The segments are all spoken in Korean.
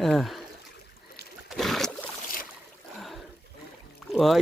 아. 와,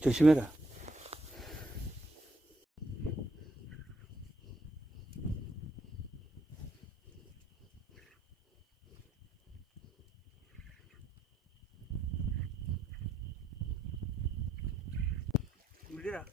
조심해라. 물리라.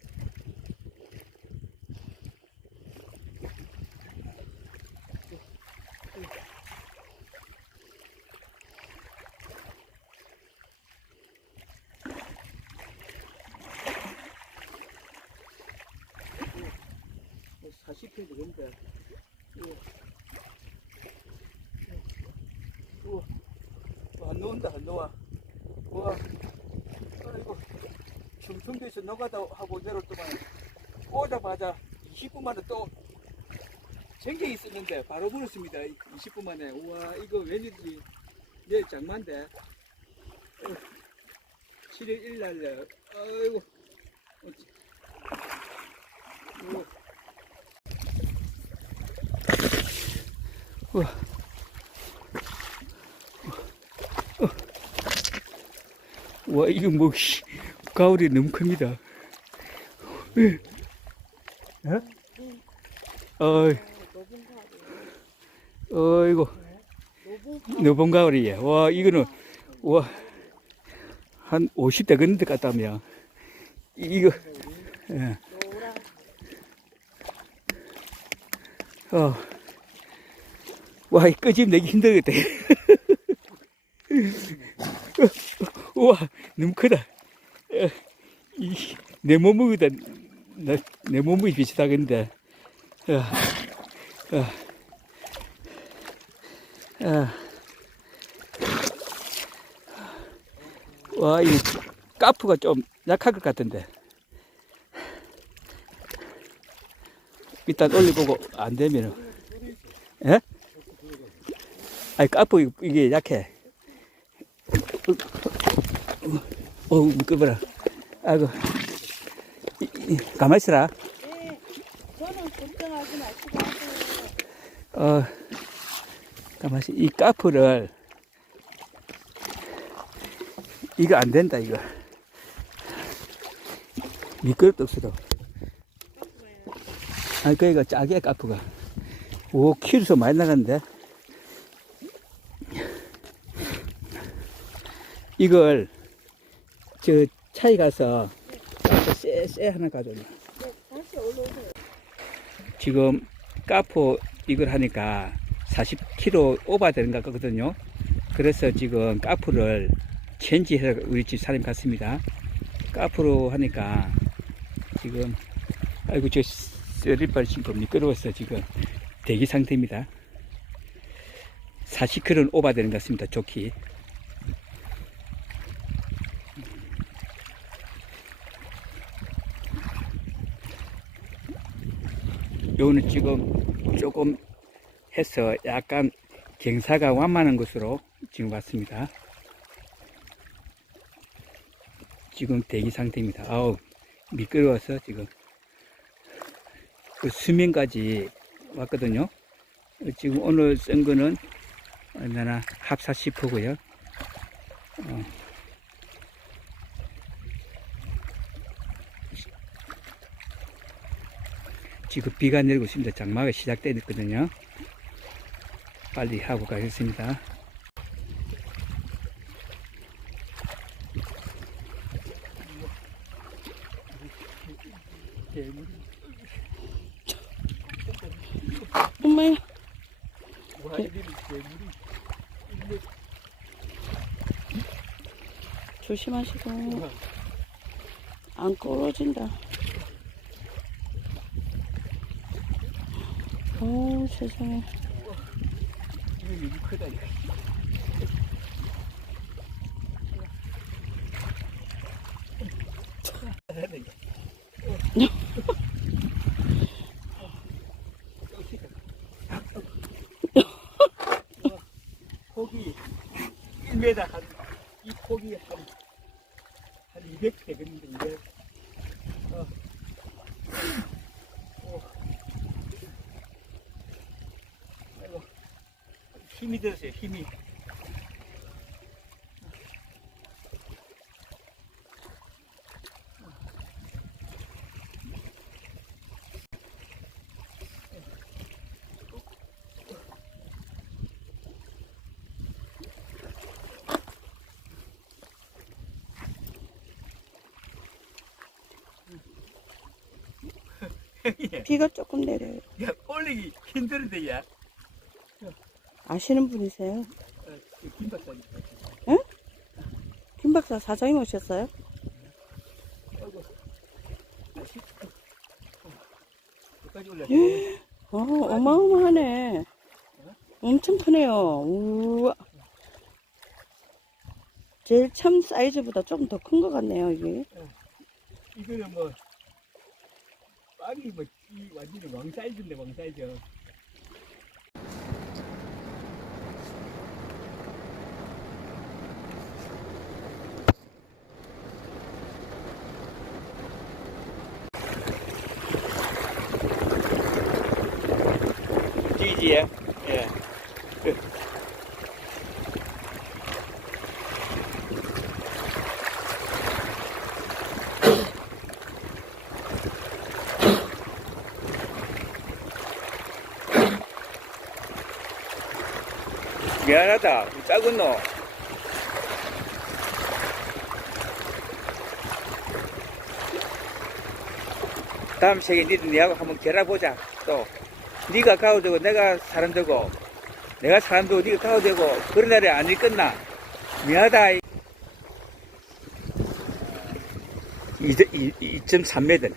뭐 40회 되겠는데. 우와. 우와. 안 놓은다, 안 놓아. 우와. 아이고. 충청도에서 노가다 하고 내려왔더만 오자마자 20분 만에 또 전쟁이 있었는데 바로 물었습니다. 20분 만에. 우와, 이거 왠지 내일 장만데. 7일 1일 날, 아이고. 우와. 우 와. 이거 뭐, 씨, 가을이 너무 큽니다. 예? 어? 어이, 어이구, 너번 가을이야. 와, 이거는, 와, 한 50대 걷는 데 갔다며. 이거, 예. 어. 와, 이 끄집 내기 힘들겠다. 우와, 너무 크다. 어, 이, 내 몸무게다, 나, 내 몸무게 비슷하겠는데. 어, 어, 어. 와, 이 까프가 좀 약할 것 같은데. 일단 올려보고 안 되면은. 예? 아니, 까프 이게 약해. 어, 묶어봐라. 아이고. 이, 이, 가만히 있어라. 네, 저는 걱정하지 마시고. 어, 가만히. 이 까프를, 이거 안 된다, 이거. 미끄럽도 없어도. 아니, 그니까 짜게 까프가. 오, 키로수 많이 나갔는데. 이걸, 저, 차에 가서, 까프 쎄, 쎄 하나 올라오세요. 지금 까포 이걸 하니까 40kg 오버 되는 것 같거든요. 그래서 지금 까프를 체인지해서 우리 집 사람 갔습니다. 까프로 하니까 지금 아이고 저 쓰리발 신고 미끄러워서 지금 대기 상태입니다. 40kg는 오버 되는 것 같습니다. 좋기. 요거는 지금 조금 해서 약간 경사가 완만한 곳으로 지금 왔습니다. 지금 대기 상태입니다. 아우, 미끄러워서 지금 그 수면까지 왔거든요. 지금 오늘 쓴 거는 얼마나 합사 10호고요. 어. 지금 비가 내리고 있습니다. 장마가 시작됐거든요. 빨리 하고 가겠습니다. 조심하시고. 안 떨어진다. 오, 세상에. 이거 크다. 폭이 1m 한, 이 폭이 한, 한 200 되겠는데, 200. 어. 어. 아이고, 힘이 들었어요, 힘이. 비가 조금 내려요. 야, 올리기 힘들은데, 야. 아시는 분이세요? 어, 김 박사님. 김 박사 사장님 오셨어요? 시- 어. 어마어마하네. 엄청 크네요. 우와. 제일 참 사이즈보다 조금 더 큰 것 같네요, 이게. 이거는 뭐, 빵이 뭐, 이 완전히 왕 사이즈인데, 왕 사이즈. 지지에? 예. 미안하다. 작은 놈. 다음 생에 니도 니하고 한번 결합보자. 또. 니가 가도 되고, 내가 사람 되고, 내가 사람 되고, 니가 가도 되고, 그런 날이 안 일끝나. 미안하다. 2.3m.